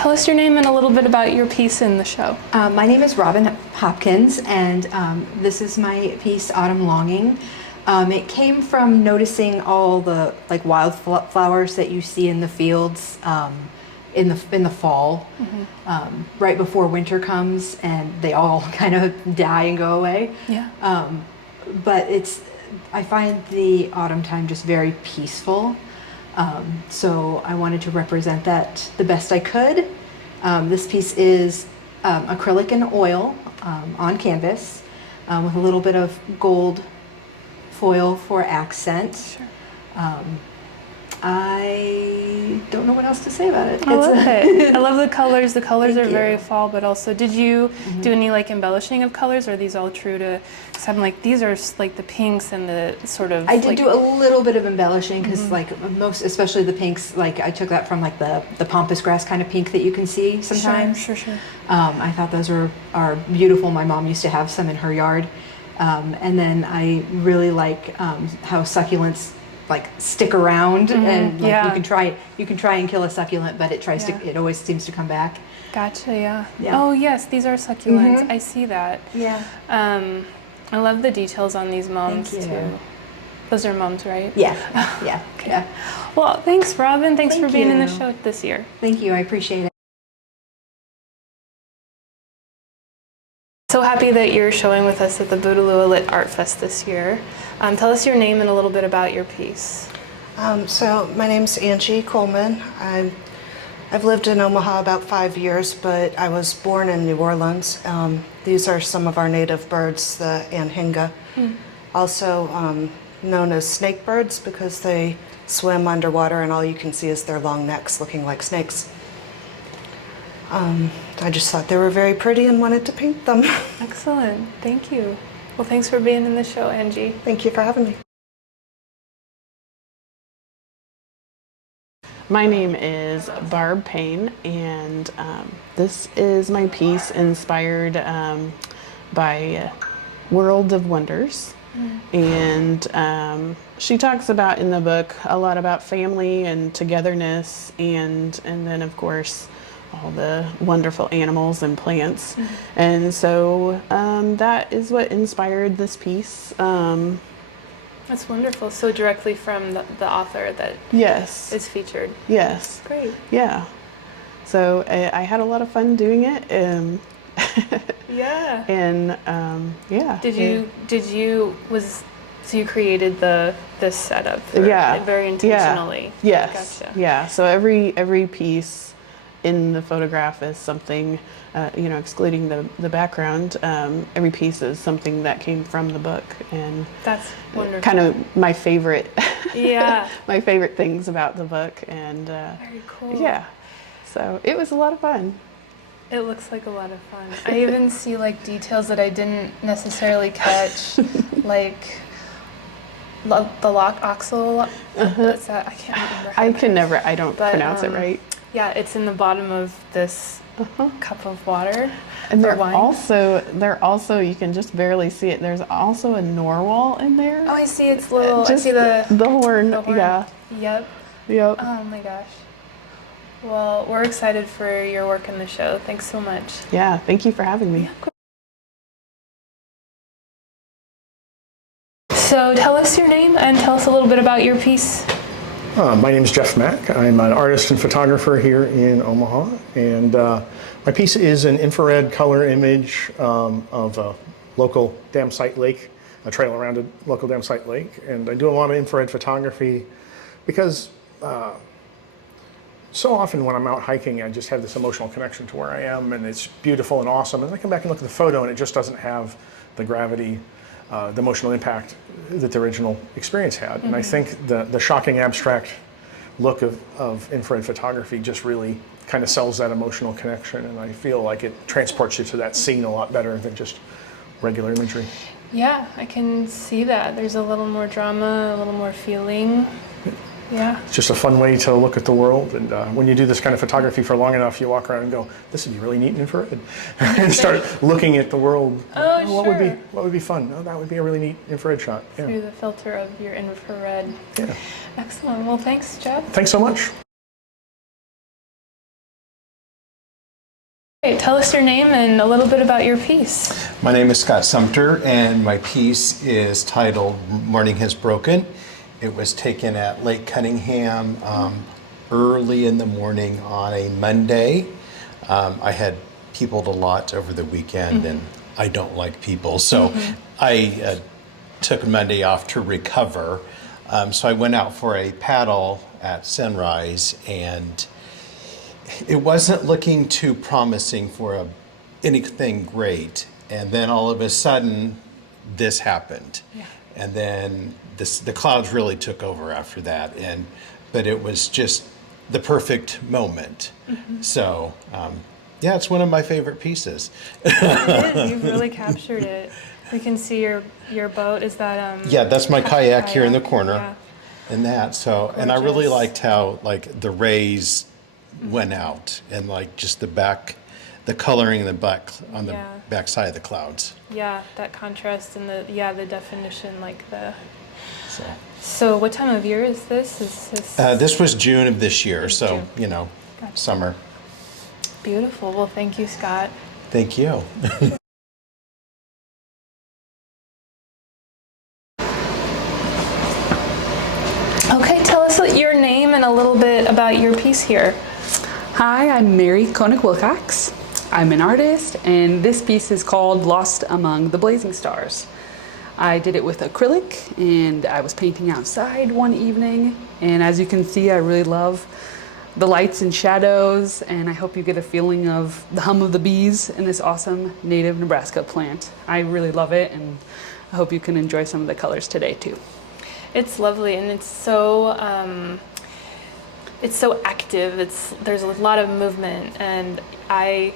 Tell us your name and a little bit about your piece in the show. My name is Robin Hopkins, and this is my piece, Autumn Longing. It came from noticing all the wildflowers that you see in the fields in the fall, right before winter comes, and they all kind of die and go away. Yeah. But I find the autumn time just very peaceful. So I wanted to represent that the best I could. This piece is acrylic and oil on canvas with a little bit of gold foil for accent. Sure. I don't know what else to say about it. I love it. I love the colors. The colors Thank are you. very fall, but also, did you do any embellishing of colors, or are these all true to? Cause I'm these are the pinks and the sort of. I did do a little bit of embellishing because most, especially the pinks, I took that from the pampas grass kind of pink that you can see sometimes. Sure. I thought those are beautiful. My mom used to have some in her yard, and then I really like how succulents stick around, and you can try and kill a succulent, but it always seems to come back. Gotcha. Yeah. Oh yes, these are succulents. I see that. Yeah. I love the details on these mums Thank you. too. Those are mums, right? Yeah. Yeah. Okay. Yeah. Well, thanks, Robin. Thanks Thank for being in the you. show this year. Thank you. I appreciate it. So happy that you're showing with us at the Bouteloua Lit Art Fest this year. Tell us your name and a little bit about your piece. So my name's Angie Coleman. I've lived in Omaha about 5 years, but I was born in New Orleans. These are some of our native birds, the anhinga, also known as snake birds because they swim underwater and all you can see is their long necks looking like snakes. I just thought they were very pretty and wanted to paint them. Excellent. Thank you. Well, thanks for being in the show, Angie. Thank you for having me. My name is Barb Payne, and this is my piece inspired by World of Wonders. And she talks about in the book a lot about family and togetherness, and then of course all the wonderful animals and plants. And so that is what inspired this piece. That's wonderful. So directly from the author that Yes. is featured. Yes. Great. Yeah. So I had a lot of fun doing it. Yeah. And yeah. So you created this setup very intentionally. Yeah. Yes. Gotcha. Yeah. So every piece in the photograph is something, excluding the background, every piece is something that came from the book, and That's wonderful. kind of my favorite, Yeah. my favorite things about the book, and Very cool. yeah, so it was a lot of fun. It looks like a lot of fun. I even see details that I didn't necessarily catch, like the lock oxel. What's that? I can't remember. I don't pronounce it right. Yeah, it's in the bottom of this cup of water. And or wine. they're also, you can just barely see it. There's also a narwhal in there. Oh, I see. It's little. Just I see the horn. the horn. Yeah. Yep. Yep. Oh my gosh. Well, we're excited for your work in the show. Thanks so much. Yeah. Thank you for having me. So tell us your name and tell us a little bit about your piece. My name is Jeff Mack. I'm an artist and photographer here in Omaha, and my piece is an infrared color image of a local dam site lake, a trail around a local dam site lake, and I do a lot of infrared photography because so often when I'm out hiking I just have this emotional connection to where I am, and it's beautiful and awesome, and I come back and look at the photo and it just doesn't have the gravity, the emotional impact that the original experience had. And I think the shocking abstract look of infrared photography just really kind of sells that emotional connection, and I feel like it transports you to that scene a lot better than just regular imagery. Yeah, I can see that. There's a little more drama, a little more feeling. Yeah. It's just a fun way to look at the world, and when you do this kind of photography for long enough, you walk around and go, this would be really neat in infrared, and start looking at the world. Oh, what sure. What would be fun? Oh, that would be a really neat infrared shot. Yeah. Through the filter of your infrared. Yeah. Excellent. Well, thanks, Jeff. Thanks so much. Hey, tell us your name and a little bit about your piece. My name is Scott Sumpter, and my piece is titled Morning Has Broken. It was taken at Lake Cunningham early in the morning on a Monday. I had peopled a lot over the weekend, and I don't like people, so I took Monday off to recover. So I went out for a paddle at sunrise, and it wasn't looking too promising for anything great. And then all of a sudden, this happened. Yeah. And then the clouds really took over after that. But it was just the perfect moment. So, yeah, it's one of my favorite pieces. It is. You've really captured it. We can see your boat. Is that Yeah, that's my kayak here in the corner. Yeah. And that, so, and I really Gorgeous. liked how, like, the rays went out, and like just the coloring in the back on the back side of the clouds. Yeah, that contrast and the definition, like the. So what time of year is this? Is this? This was June of this year, so June. Gotcha. Summer. Beautiful. Well, thank you, Scott. Thank you. Okay, tell us your name and a little bit about your piece here. Hi, I'm Mary Koneck-Wilcox. I'm an artist, and this piece is called Lost Among the Blazing Stars. I did it with acrylic, and I was painting outside one evening, and as you can see, I really love the lights and shadows, and I hope you get a feeling of the hum of the bees in this awesome native Nebraska plant. I really love it, and I hope you can enjoy some of the colors today too. It's lovely, and it's so active. There's a lot of movement, and I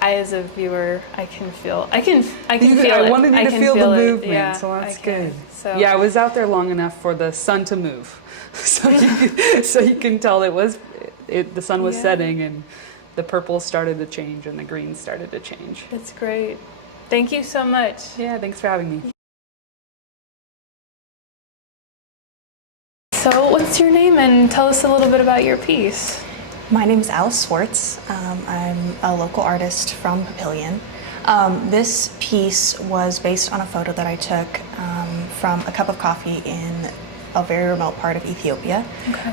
as a viewer, I can feel it. I wanted you to feel the movement, Yeah, so that's I can. good. So Yeah, I was out there long enough for the sun to move, so you can tell the sun was setting, and the purple started to change and the green started to change. That's great. Thank you so much. Yeah, thanks for having me. So what's your name, and tell us a little bit about your piece? My name is Alice Swartz. I'm a local artist from Papillion. This piece was based on a photo that I took from a cup of coffee in a very remote part of Ethiopia. Okay.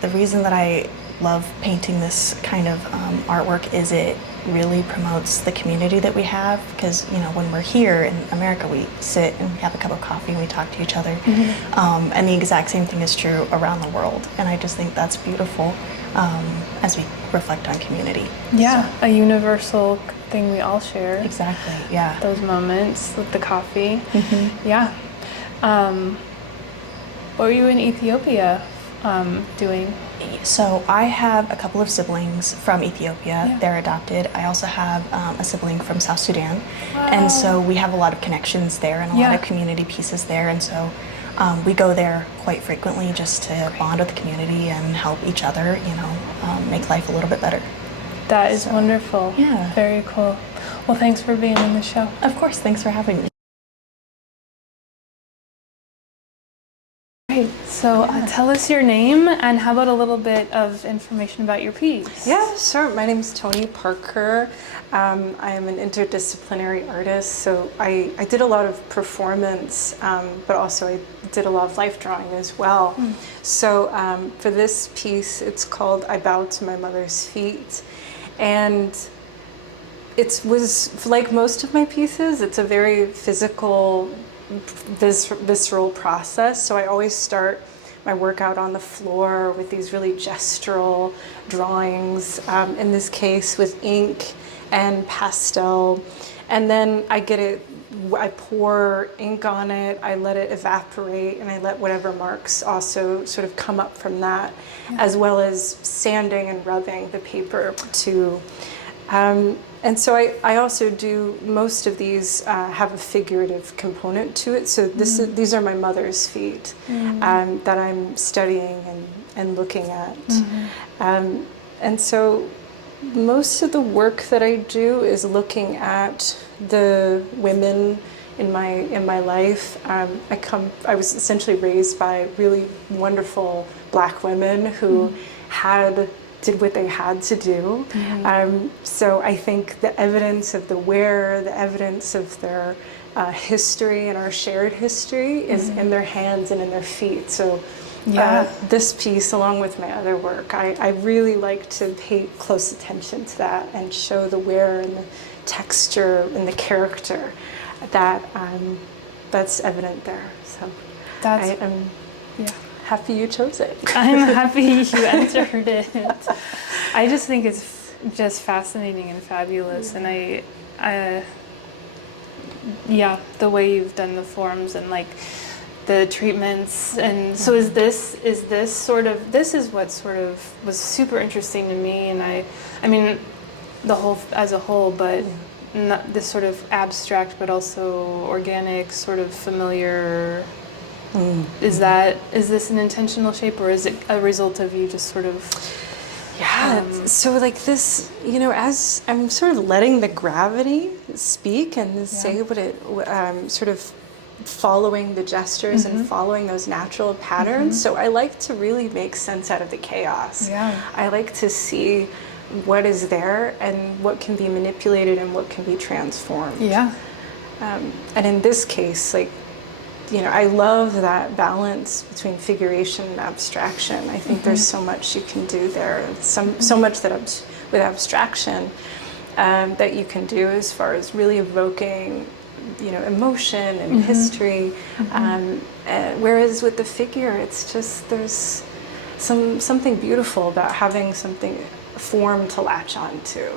The reason that I love painting this kind of artwork is it really promotes the community that we have, because when we're here in America, we sit and we have a cup of coffee and we talk to each other. And the exact same thing is true around the world, and I just think that's beautiful as we reflect on community. Yeah, a universal thing we all share. Exactly, yeah. Those moments with the coffee. Yeah. What were you in Ethiopia doing? So I have a couple of siblings from Ethiopia. Yeah. They're adopted. I also have a sibling from South Sudan. And so we have a lot of connections there and a lot of community pieces there. And so we go there quite frequently just to bond with the community and help each other, make life a little bit better. That is wonderful. Yeah. Very cool. Well, thanks for being on the show. Of course, thanks for having me. Great. So tell us your name, and how about a little bit of information about your piece? Yeah, sure. My name is Toni Parker. I am an interdisciplinary artist, so I did a lot of performance, but also I did a lot of life drawing as well. So for this piece, it's called I Bow to My Mother's Feet. And it was, like most of my pieces, it's a very physical, visceral process. So I always start my workout on the floor with these really gestural drawings, in this case with ink and pastel. And then I pour ink on it, I let it evaporate, and I let whatever marks also sort of come up from that, as well as sanding and rubbing the paper too. And so I also do, most of these have a figurative component to it. So these are my mother's feet that I'm studying and looking at. And so most of the work that I do is looking at the women in my life. I was essentially raised by really wonderful Black women who had did what they had to do. So I think the evidence of the wear, the evidence of their history and our shared history is in their hands and in their feet. So this piece, along with my other work, I really like to pay close attention to that and show the wear and the texture and the character that's evident there. So I am happy you chose it. I'm happy you entered it. I just think it's just fascinating and fabulous, and the way you've done the forms and like the treatments. And so is this what sort of was super interesting to me, and I mean the whole as a whole, but not this sort of abstract but also organic, sort of familiar. Is this an intentional shape, or is it a result of you just sort of so like this, as I'm sort of letting the gravity speak and say what it sort of following the gestures and following those natural patterns. So I like to really make sense out of the chaos. I like to see what is there and what can be manipulated and what can be transformed. And in this case, like, I love that balance between figuration and abstraction. I think there's so much you can do there. So much that with abstraction that you can do as far as really evoking, emotion and history. Whereas with the figure, it's just there's something beautiful about having something form to latch on to.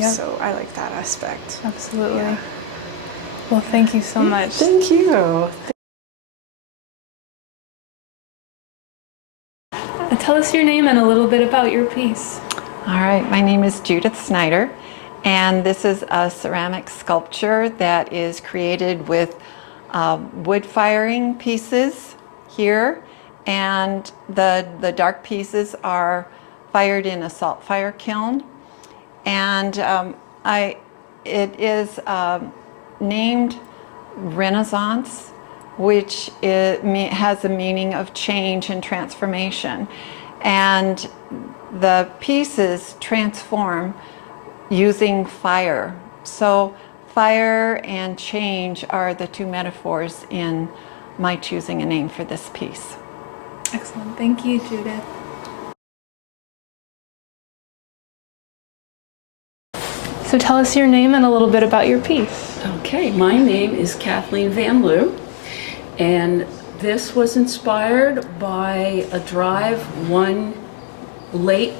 So I like that aspect. Absolutely. Well, thank you so much. Thank you. Tell us your name and a little bit about your piece. All right, my name is Judith Snyder, and this is a ceramic sculpture that is created with wood firing pieces here, and the dark pieces are fired in a salt fire kiln, and it is named Renaissance, which has a meaning of change and transformation. And the pieces transform using fire. So fire and change are the two metaphors in my choosing a name for this piece. Excellent. Thank you, Judith. So tell us your name and a little bit about your piece. Okay, my name is Kathleen Van Lieu, and this was inspired by a drive one late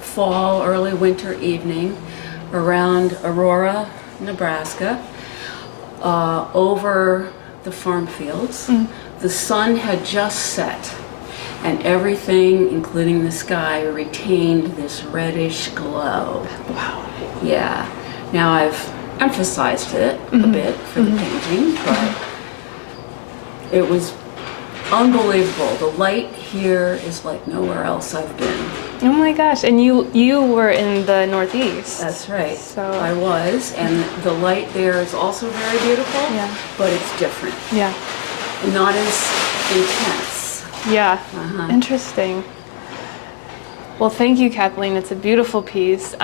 fall, early winter evening around Aurora, Nebraska, over the farm fields. The sun had just set, and everything, including the sky, retained this reddish glow. Wow. Yeah. Now I've emphasized it a bit for the painting, but it was unbelievable. The light here is like nowhere else I've been. Oh my gosh, and you were in the Northeast. That's right. So I was, and the light there is also very beautiful, but it's different. Yeah. Not as intense. Yeah. Interesting. Well, thank you, Kathleen. It's a beautiful piece.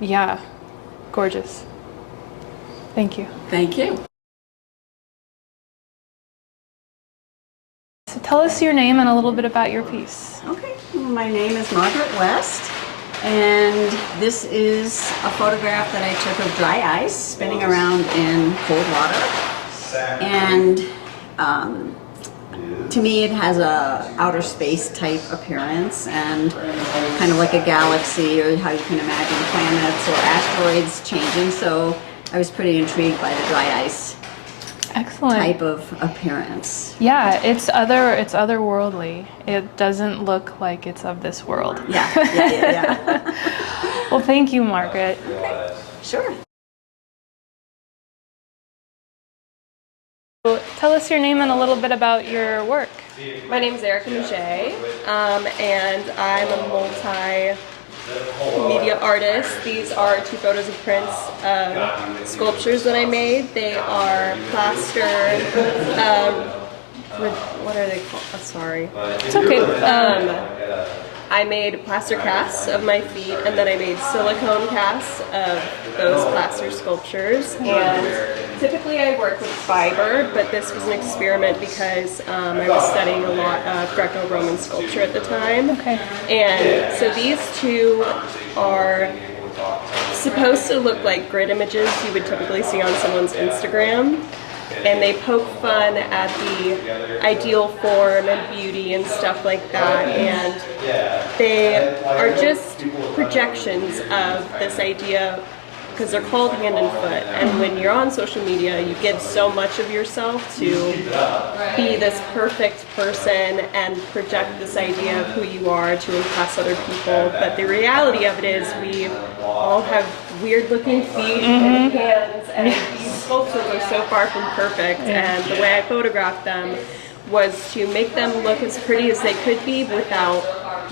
Yeah, gorgeous. Thank you. Thank you. So tell us your name and a little bit about your piece. Okay, my name is Margaret West, and this is a photograph that I took of dry ice spinning around in cold water. And to me it has a outer space type appearance, and kind of like a galaxy, or how you can imagine planets or asteroids changing. So I was pretty intrigued by the dry ice type of appearance. Yeah, it's otherworldly. It doesn't look like it's of this world. Yeah. Well, thank you, Margaret. Okay. Sure. So tell us your name and a little bit about your work. My name is Erica Miget, and I'm a multi-media artist. These are two photos of Prince sculptures that I made. They are plaster, what are they called? Oh, sorry. It's okay. I made plaster casts of my feet, and then I made silicone casts of those plaster sculptures. And typically I work with fiber, but this was an experiment because I was studying a lot of Greco-Roman sculpture at the time. Okay. And so these two are supposed to look like grid images you would typically see on someone's Instagram. And they poke fun at the ideal form and beauty and stuff like that. And they are just projections of this idea, because they're called hand and foot. And when you're on social media, you give so much of yourself to be this perfect person and project this idea of who you are to impress other people. But the reality of it is we all have weird looking feet and hands, and these sculptures are so far from perfect. And the way I photographed them was to make them look as pretty as they could be without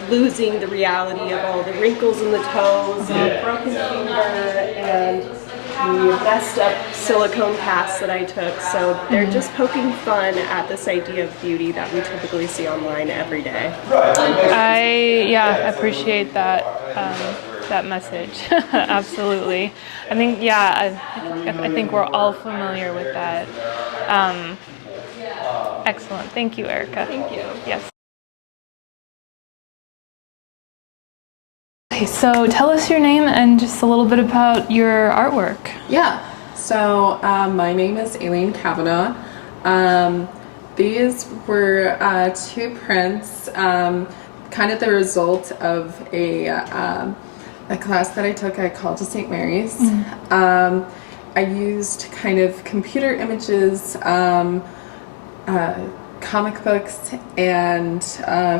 losing the reality of all the wrinkles in the toes and the broken finger and the messed up silicone casts that I took. So they're just poking fun at this idea of beauty that we typically see online every day. I appreciate that that message. Absolutely. I think I think we're all familiar with that. Excellent. Thank you, Erica. Thank you. Yes. Okay, so tell us your name and just a little bit about your artwork. Yeah, so my name is Ailleen Cavanaugh. These were two prints, kind of the result of a class that I took at College of St. Mary's. I used kind of computer images, comic books, and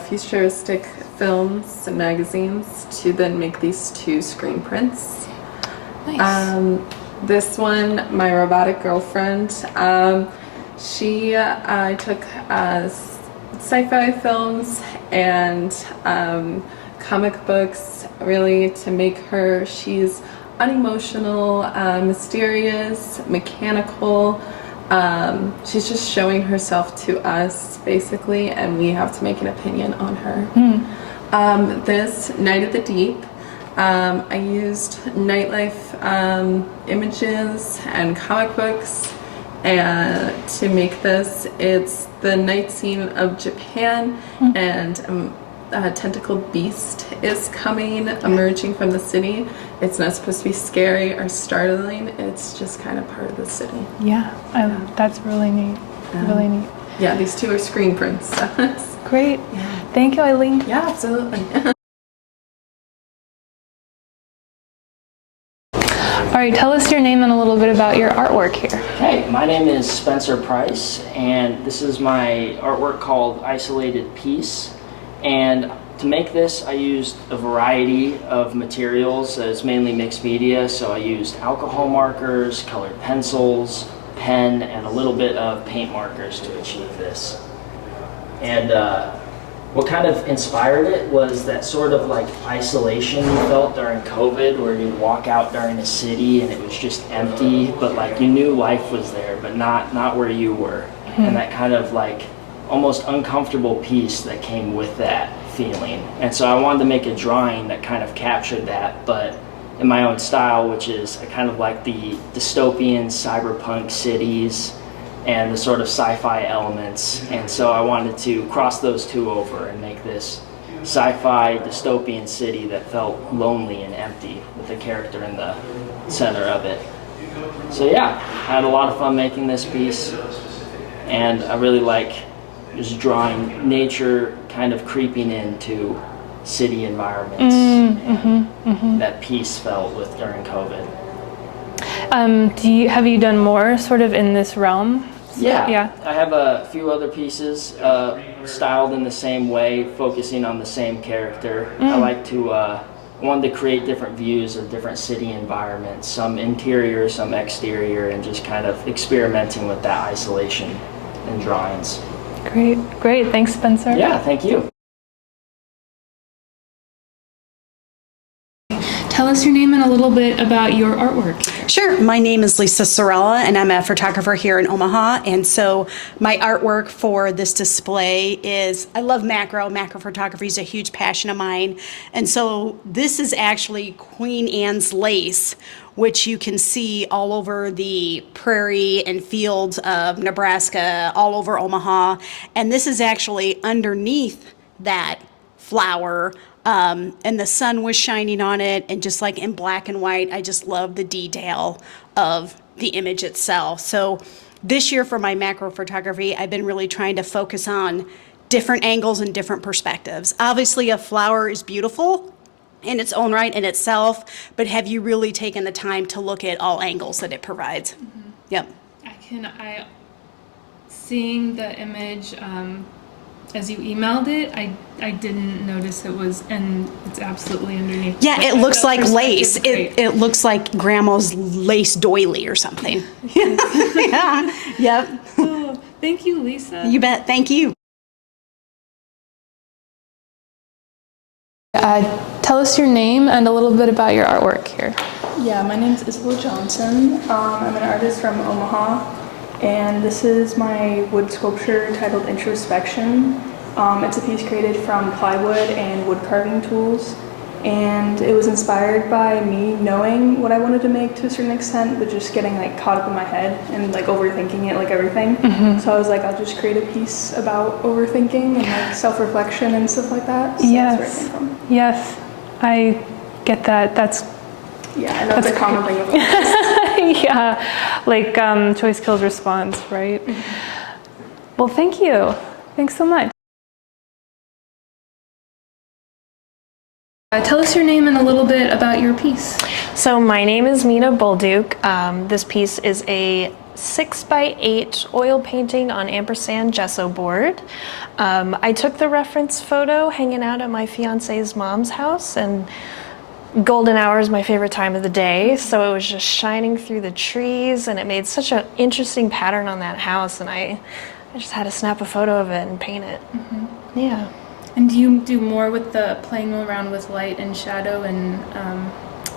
futuristic films and magazines to then make these two screen prints. Nice. This one, my robotic girlfriend, I took sci-fi films and comic books really to make her. She's unemotional, mysterious, mechanical. She's just showing herself to us basically, and we have to make an opinion on her. This Night at the Deep, I used nightlife images and comic books and to make this. It's the night scene of Japan, and a tentacled beast is coming, emerging from the city. It's not supposed to be scary or startling. It's just kind of part of the city. Yeah, that's really neat. Really neat. Yeah, these two are screen prints. Great. Thank you, Ailleen. Yeah, absolutely. All right, tell us your name and a little bit about your artwork here. Hey, my name is Spencer Price, and this is my artwork called Isolated Piece. And to make this, I used a variety of materials. It's mainly mixed media, so I used alcohol markers, colored pencils, pen, and a little bit of paint markers to achieve this. And what kind of inspired it was that sort of like isolation you felt during COVID, where you walk out during a city and it was just empty, but like you knew life was there, but not where you were. And that kind of like almost uncomfortable peace that came with that feeling. And so I wanted to make a drawing that kind of captured that, but in my own style, which is kind of like the dystopian cyberpunk cities and the sort of sci-fi elements. And so I wanted to cross those two over and make this sci-fi dystopian city that felt lonely and empty with a character in the center of it. So yeah, I had a lot of fun making this piece, and I really like just drawing nature kind of creeping into city environments. That peace felt with during COVID. Have you done more sort of in this realm? Yeah. I have a few other pieces styled in the same way, focusing on the same character. I like to wanted to create different views of different city environments, some interior, some exterior, and just kind of experimenting with that isolation in drawings. Great. Thanks, Spencer. Yeah, thank you. Tell us your name and a little bit about your artwork. Sure. My name is Lisa Saarela, and I'm a photographer here in Omaha. And so my artwork for this display is, I love macro. Macro photography is a huge passion of mine. And so this is actually Queen Anne's lace, which you can see all over the prairie and fields of Nebraska, all over Omaha. And this is actually underneath that flower. And the sun was shining on it, and just like in black and white, I just love the detail of the image itself. So this year for my macro photography, I've been really trying to focus on different angles and different perspectives. Obviously, a flower is beautiful in its own right in itself, but have you really taken the time to look at all angles that it provides? Mm-hmm. Yep. Seeing the image as you emailed it, I didn't notice it was, and it's absolutely underneath. Yeah, it looks like lace. It looks like grandma's lace doily or something. Yeah. Yep. Oh, thank you, Lisa. You bet. Thank you. Tell us your name and a little bit about your artwork here. Yeah, my name is Isabel Johnson. I'm an artist from Omaha, and this is my wood sculpture titled Introspection. It's a piece created from plywood and wood carving tools, and it was inspired by me knowing what I wanted to make to a certain extent, but just getting like caught up in my head and like overthinking it like everything. Mm-hmm. So I was like, I'll just create a piece about overthinking and like self-reflection and stuff like that. So yes. That's where it came from. Yes, I get that. Yeah, I know it's a common thing. Yeah, like choice kills response, right? Mm-hmm. Well, thank you. Thanks so much. Tell us your name and a little bit about your piece. So my name is Mina Bolduc. This piece is a 6x8 oil painting on ampersand gesso board. I took the reference photo hanging out at my fiance's mom's house, and golden hour is my favorite time of the day, so it was just shining through the trees, and it made such an interesting pattern on that house, and I just had to snap a photo of it and paint it. Mm-hmm. Yeah. And do you do more with the playing around with light and shadow and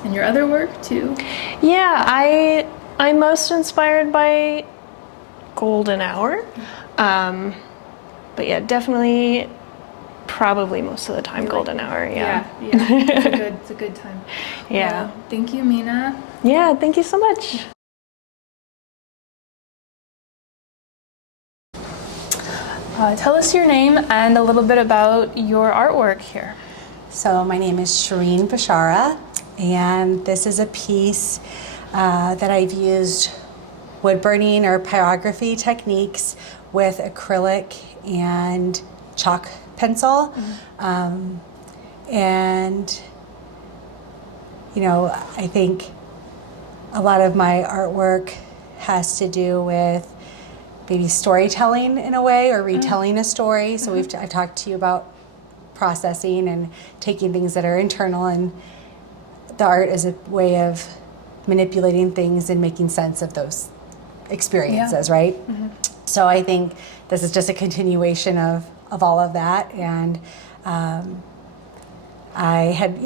in your other work too? Yeah, I'm most inspired by golden hour, but yeah, definitely, probably most of the time golden hour. Yeah. It's a good time. Yeah. Well, thank you, Mina. Yeah, thank you so much. Tell us your name and a little bit about your artwork here. So my name is Cherine Bishara, and this is a piece that I've used wood burning or pyrography techniques with acrylic and chalk pencil. Mm-hmm. And, you know, I think a lot of my artwork has to do with maybe storytelling in a way, or retelling a story. So I've talked to you about processing and taking things that are internal, and the art is a way of manipulating things and making sense of those experiences, right? Mm-hmm. So I think this is just a continuation of all of that. And I had,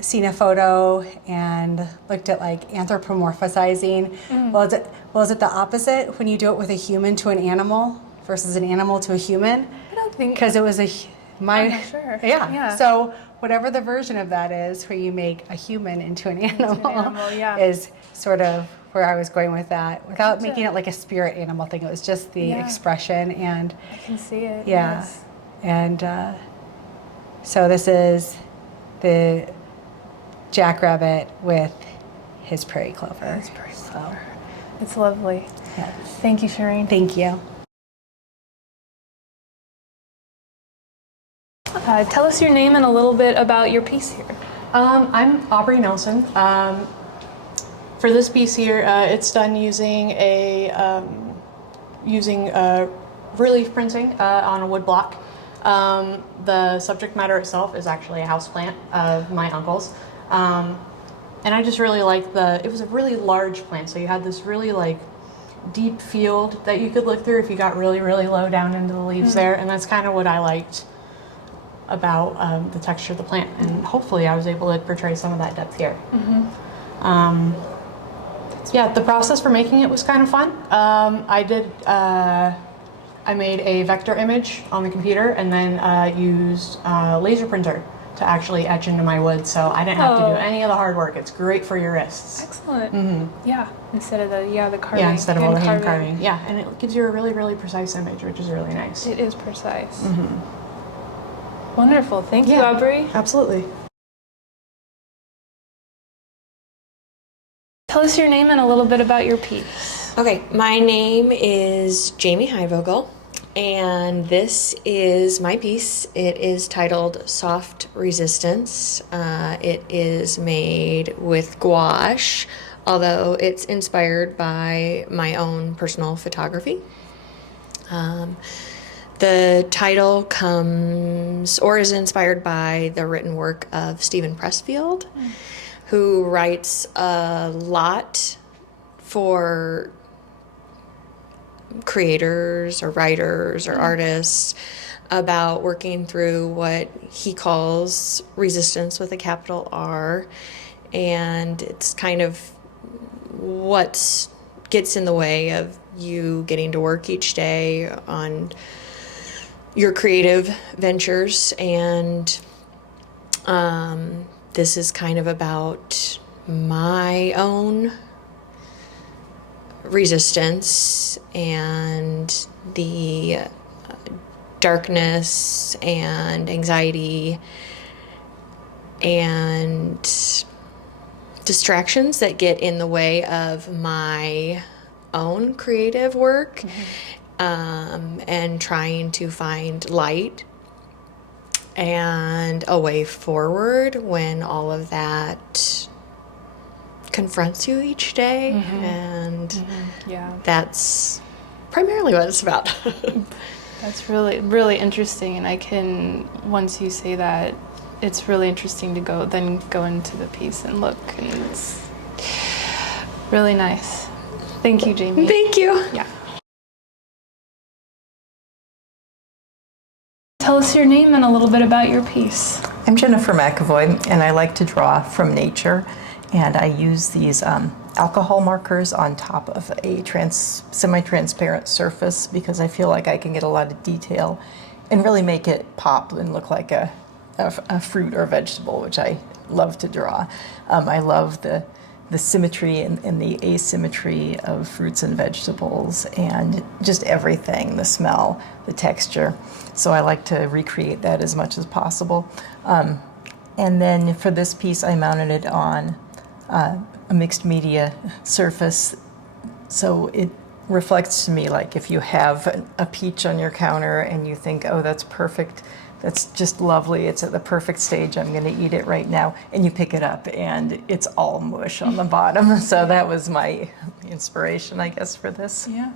seen a photo and looked at like anthropomorphizing. Well, is it the opposite when you do it with a human to an animal versus an animal to a human? I don't think. Because it was I'm not sure. Yeah. So whatever the version of that is, where you make a human into an animal, is sort of where I was going with that, without making it like a spirit animal thing. It was just the expression, and I can see it. Yeah. Yes. And so this is the jackrabbit with his prairie clover. It's lovely. Yes. Thank you, Cherine. Thank you. Tell us your name and a little bit about your piece here. I'm Aubrey Nelson. For this piece here, it's done using relief printing on a wood block. The subject matter itself is actually a houseplant of my uncle's. And I just really liked it was a really large plant, so you had this really like deep field that you could look through if you got really, really low down into the leaves there, and that's kind of what I liked about the texture of the plant, and hopefully I was able to portray some of that depth here. Yeah, the process for making it was kind of fun. I made a vector image on the computer and then used a laser printer to actually etch into my wood, so I didn't have to do any of the hard work. It's great for your wrists. Excellent. Yeah, instead of the carving. Yeah, instead of all the hand carving. Yeah, and it gives you a really, really precise image, which is really nice. It is precise. Wonderful. Thank you, Aubrey. Absolutely. Tell us your name and a little bit about your piece. Okay, my name is Jamie Heidvogel, and this is my piece. It is titled Soft Resistance. It is made with gouache, although it's inspired by my own personal photography. The title comes or is inspired by the written work of Stephen Pressfield, who writes a lot for creators or writers or artists about working through what he calls resistance with a capital R, and it's kind of what gets in the way of you getting to work each day on your creative ventures. And this is kind of about my own resistance and the darkness and anxiety and distractions that get in the way of my own creative work, and trying to find light and a way forward when all of that confronts you each day. And that's primarily what it's about. That's really, really interesting, and I can, once you say that, it's really interesting to go into the piece and look, and it's really nice. Thank you, Jamie. Thank you. Yeah. Tell us your name and a little bit about your piece. I'm Jennifer McEvoy, and I like to draw from nature, and I use these alcohol markers on top of a semi-transparent surface because I feel like I can get a lot of detail and really make it pop and look like a fruit or vegetable, which I love to draw. I love the symmetry and the asymmetry of fruits and vegetables and just everything, the smell, the texture. So I like to recreate that as much as possible. And then for this piece, I mounted it on a mixed media surface. So it reflects to me like if you have a peach on your counter and you think, oh, that's perfect, that's just lovely, it's at the perfect stage, I'm going to eat it right now, and you pick it up and it's all mush on the bottom. So that was my inspiration, I guess, for this. Yeah,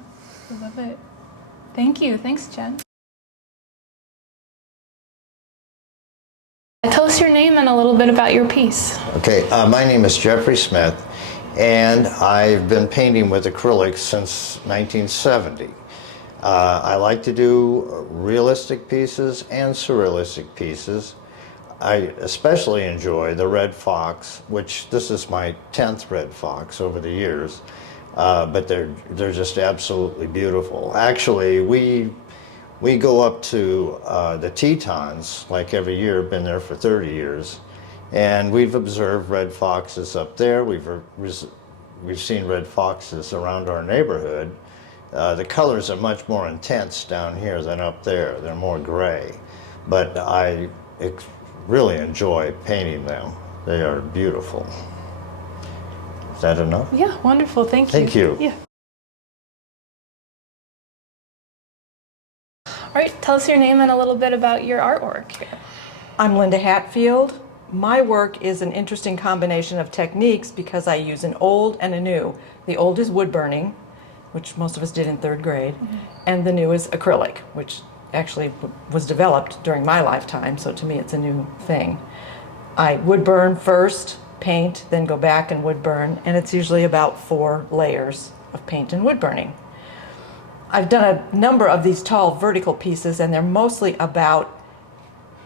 I love it. Thank you. Thanks, Jen. Tell us your name and a little bit about your piece. Okay, my name is Jeffrey Smith, and I've been painting with acrylics since 1970. I like to do realistic pieces and surrealistic pieces. I especially enjoy the red fox, which this is my 10th red fox over the years, but they're just absolutely beautiful. Actually, we go up to the Tetons like every year, been there for 30 years, and we've observed red foxes up there. We've seen red foxes around our neighborhood. The colors are much more intense down here than up there. They're more gray, but I really enjoy painting them. They are beautiful. Is that enough? Yeah, wonderful. Thank you. Thank you. Yeah. All right, tell us your name and a little bit about your artwork here. I'm Linda Hatfield. My work is an interesting combination of techniques because I use an old and a new. The old is wood burning, which most of us did in 3rd grade, and the new is acrylic, which actually was developed during my lifetime, so to me it's a new thing. I wood burn first, paint, then go back and wood burn, and it's usually about 4 layers of paint and wood burning. I've done a number of these tall vertical pieces, and they're mostly about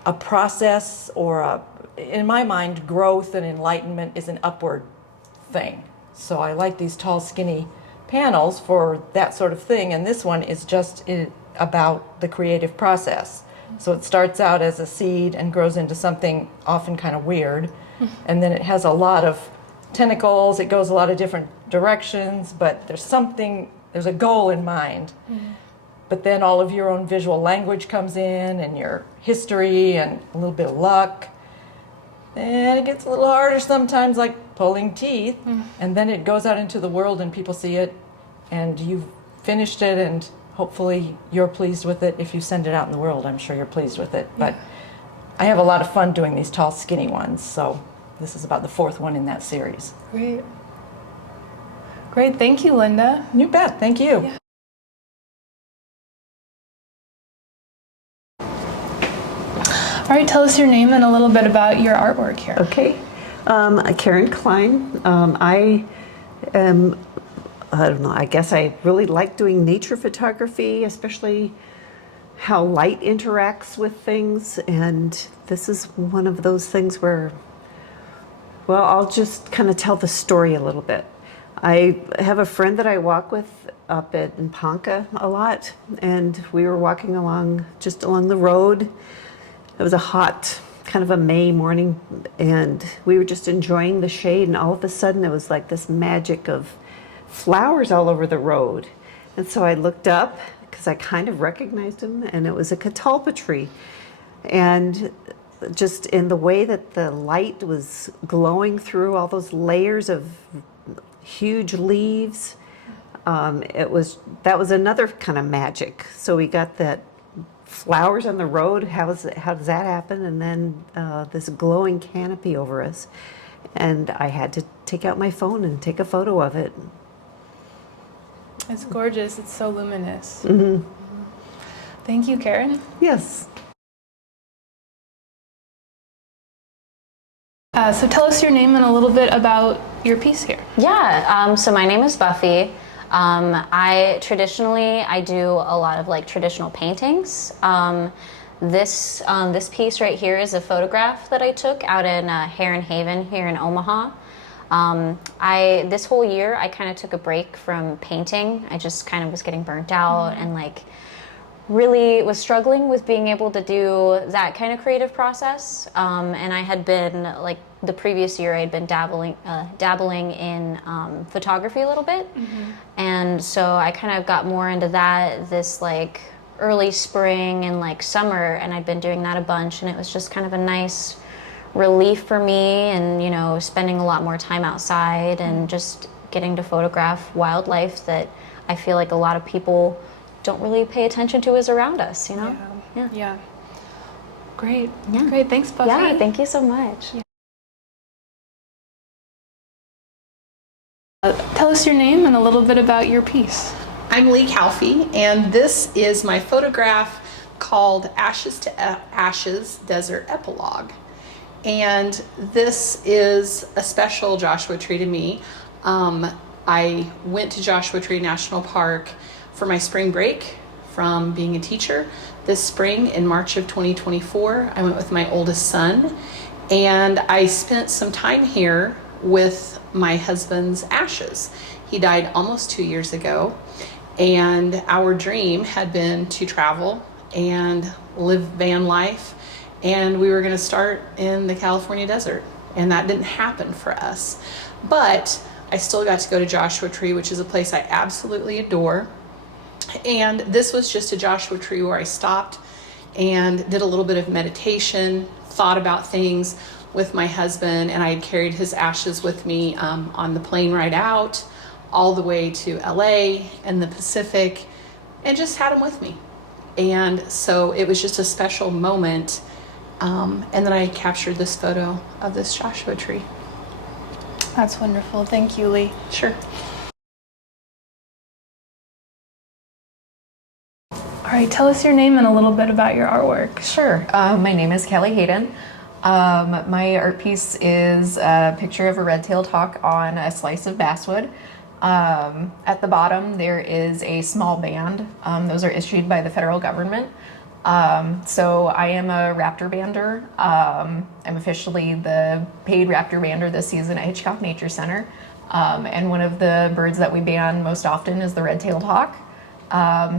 a process or in my mind, growth and enlightenment is an upward thing. So I like these tall, skinny panels for that sort of thing, and this one is just about the creative process. So it starts out as a seed and grows into something often kind of weird, and then it has a lot of tentacles, it goes a lot of different directions, but there's a goal in mind. But then all of your own visual language comes in, and your history, and a little bit of luck. And it gets a little harder sometimes, like pulling teeth, and then it goes out into the world and people see it, and you've finished it, and hopefully you're pleased with it. If you send it out in the world, I'm sure you're pleased with it. But I have a lot of fun doing these tall, skinny ones, so this is about the 4th one in that series. Great. Great, thank you, Linda. You bet, thank you. Yeah. All right, tell us your name and a little bit about your artwork here. Okay. Karen Klein. I don't know, I guess I really like doing nature photography, especially how light interacts with things. And this is one of those things where, well, I'll just kind of tell the story a little bit. I have a friend that I walk with up at Ponca a lot, and we were walking along the road. It was a hot, kind of a May morning, and we were just enjoying the shade, and all of a sudden it was like this magic of flowers all over the road. And so I looked up, because I kind of recognized him, and it was a catalpa tree. And just in the way that the light was glowing through all those layers of huge leaves, that was another kind of magic. So we got that flowers on the road, how does that happen? And then this glowing canopy over us. And I had to take out my phone and take a photo of it. It's gorgeous, it's so luminous. Mm-hmm. Thank you, Karen. Yes. So tell us your name and a little bit about your piece here. Yeah, so my name is Buffy. I do a lot of like traditional paintings. This piece right here is a photograph that I took out in Heron Haven here in Omaha. This whole year I kind of took a break from painting. I just kind of was getting burnt out and like really was struggling with being able to do that kind of creative process. And I had been like the previous year I had been dabbling in photography a little bit. And so I kind of got more into that this like early spring and like summer, and I'd been doing that a bunch, and it was just kind of a nice relief for me, and you know, spending a lot more time outside and just getting to photograph wildlife that I feel like a lot of people don't really pay attention to is around us, you know? Yeah. Great. Yeah. Great. Thanks, Buffy. Yeah, thank you so much. Tell us your name and a little bit about your piece. I'm Lee Calfee, and this is my photograph called Ashes to Ashes Desert Epilogue. And this is a special Joshua Tree to me. I went to Joshua Tree National Park for my spring break from being a teacher this spring in March of 2024. I went with my oldest son, and I spent some time here with my husband's ashes. He died almost 2 years ago, and our dream had been to travel and live van life, and we were going to start in the California desert, and that didn't happen for us. But I still got to go to Joshua Tree, which is a place I absolutely adore. And this was just a Joshua Tree where I stopped and did a little bit of meditation, thought about things with my husband, and I had carried his ashes with me on the plane ride out, all the way to LA and the Pacific, and just had him with me. And so it was just a special moment. And then I captured this photo of this Joshua Tree. That's wonderful. Thank you, Lee. Sure. All right, tell us your name and a little bit about your artwork. Sure. My name is Kelly Hayden. My art piece is a picture of a red-tailed hawk on a slice of basswood. At the bottom there is a small band. Those are issued by the federal government. So I am a raptor bander. I'm officially the paid raptor bander this season at Hitchcock Nature Center. And one of the birds that we ban most often is the red-tailed hawk.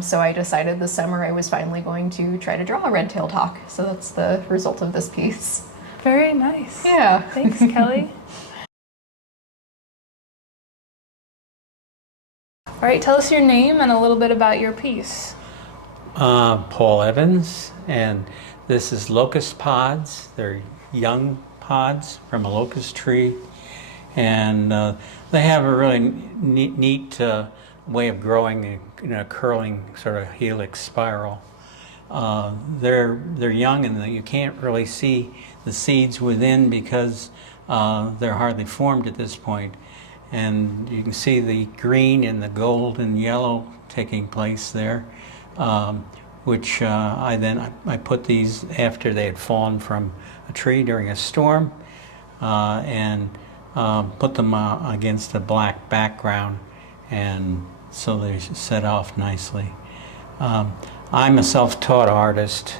So I decided this summer I was finally going to try to draw a red-tailed hawk. So that's the result of this piece. Very nice. Yeah. Thanks, Kelly. All right, tell us your name and a little bit about your piece. Paul Evans, and this is locust pods. They're young pods from a locust tree, and they have a really neat way of growing in a curling sort of helix spiral. They're young, and you can't really see the seeds within because they're hardly formed at this point. And you can see the green and the gold and yellow taking place there, which I put these after they had fallen from a tree during a storm, and put them against a black background, and so they set off nicely. I'm a self-taught artist,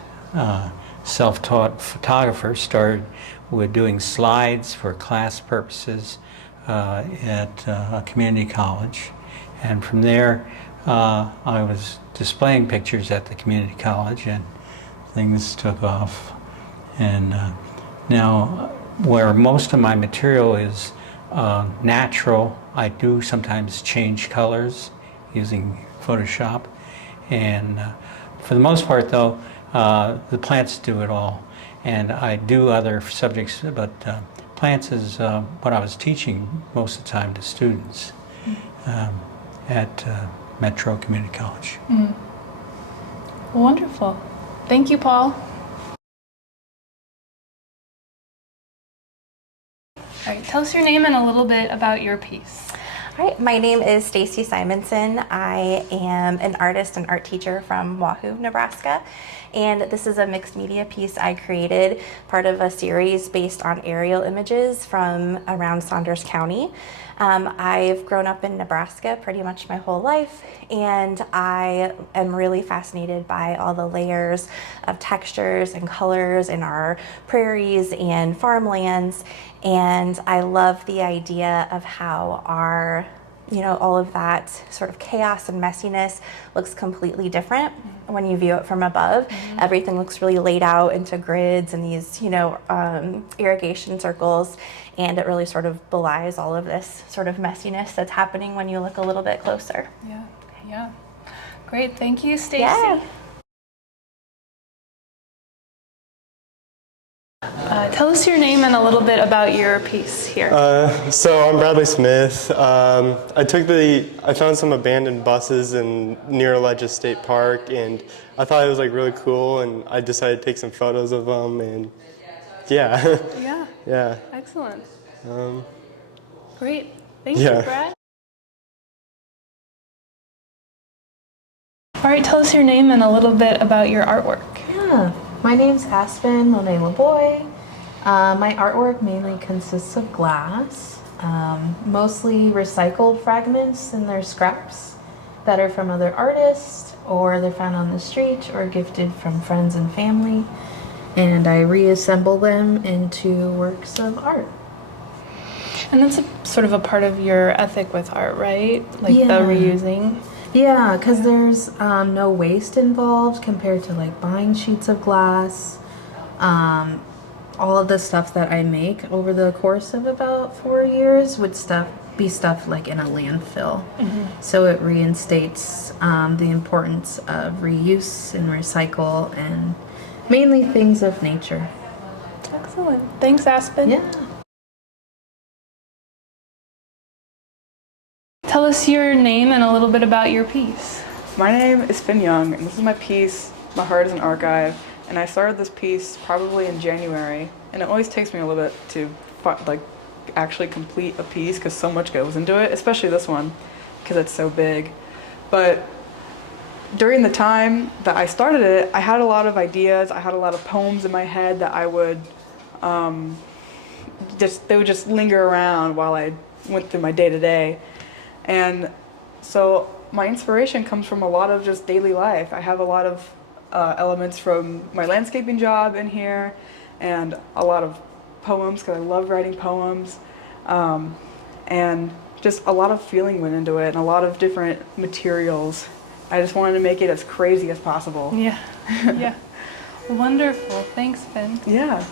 self-taught photographer. Started with doing slides for class purposes at a community college, and from there I was displaying pictures at the community college, and things took off. And now, where most of my material is natural, I do sometimes change colors using Photoshop, and for the most part though, the plants do it all. And I do other subjects, but plants is what I was teaching most of the time to students at Metro Community College. Wonderful. Thank you, Paul. All right, tell us your name and a little bit about your piece. Hi, my name is Stacy Simonson. I am an artist and art teacher from Wahoo, Nebraska. And this is a mixed media piece I created, part of a series based on aerial images from around Saunders County. I've grown up in Nebraska pretty much my whole life, and I am really fascinated by all the layers of textures and colors in our prairies and farmlands. And I love the idea of how our, all of that sort of chaos and messiness looks completely different when you view it from above. Everything looks really laid out into grids and these, irrigation circles, and it really sort of belies all of this sort of messiness that's happening when you look a little bit closer. Yeah. Great, thank you, Stacy. Yeah. Tell us your name and a little bit about your piece here. So I'm Bradley Smith. I found some abandoned buses near Ledges State Park, and I thought it was really cool, and I decided to take some photos of them, and yeah. Yeah. Excellent. Great. Thank yeah. you, Brad. All right, tell us your name and a little bit about your artwork. Yeah, my name's Aspen Monet LeBoy. My artwork mainly consists of glass, mostly recycled fragments and they're scraps that are from other artists, or they're found on the street or gifted from friends and family, and I reassemble them into works of art. And that's sort of a part of your ethic with art, right? Like the reusing. Yeah, because there's no waste involved compared to buying sheets of glass. All of the stuff that I make over the course of about 4 years would be stuff in a landfill. So it reinstates the importance of reuse and recycle, and mainly things of nature. Excellent. Thanks, Aspen. Yeah. Tell us your name and a little bit about your piece. My name is Finn Young, and this is my piece, My Heart is an Archive. And I started this piece probably in January, and it always takes me a little bit to actually complete a piece because so much goes into it, especially this one because it's so big. But during the time that I started it, I had a lot of ideas. I had a lot of poems in my head that I would they would just linger around while I went through my day-to-day. And so my inspiration comes from a lot of just daily life. I have a lot of elements from my landscaping job in here, and a lot of poems because I love writing poems, and just a lot of feeling went into it and a lot of different materials. I just wanted to make it as crazy as possible. Yeah, yeah. Wonderful. Thanks, Ben. Yeah.